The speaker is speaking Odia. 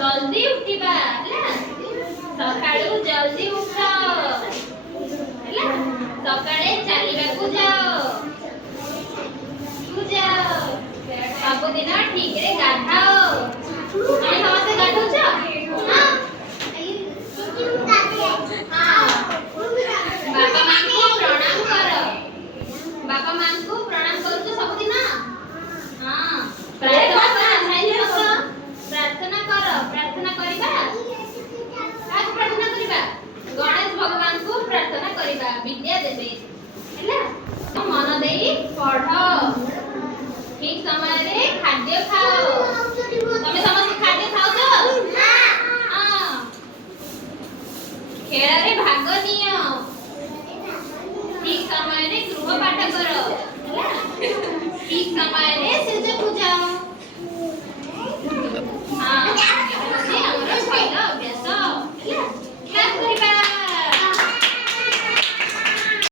जल्दी उठिबा ହେଲା ସକାଳୁ ଜଲ୍ଦି ଉଠ ହେଲା ସକାଳେ ଚାଲିବାକୁ ଯାଅ ସବୁଦିନ ଠିକରେ ଗାଧାଅ ତମେ ସମସ୍ତେ ଗାଧଉଛ ବାପା ମାଙ୍କୁ ପ୍ରଣାମ କର ବାପା ମାଙ୍କୁ ପ୍ରଣାମ କରୁଛ ସବୁଦିନ ହଁ ପ୍ରାର୍ଥନା କର ପ୍ରାର୍ଥନା କରିବା କାହାକୁ ପ୍ରାର୍ଥନା କରିବା ଗଣେଶ ଭଗବାନଙ୍କୁ ପ୍ରାର୍ଥନା କରିବା ବିଦ୍ୟା ଦେବେ ହେଲା ମନ ଦେଇ ପଢ ठीक समय रे खाद्य खाओ तमे समस्त खाद्य खाओ तो हां खेल रे भाग नियो ठीक समय रे गृह पाठ करो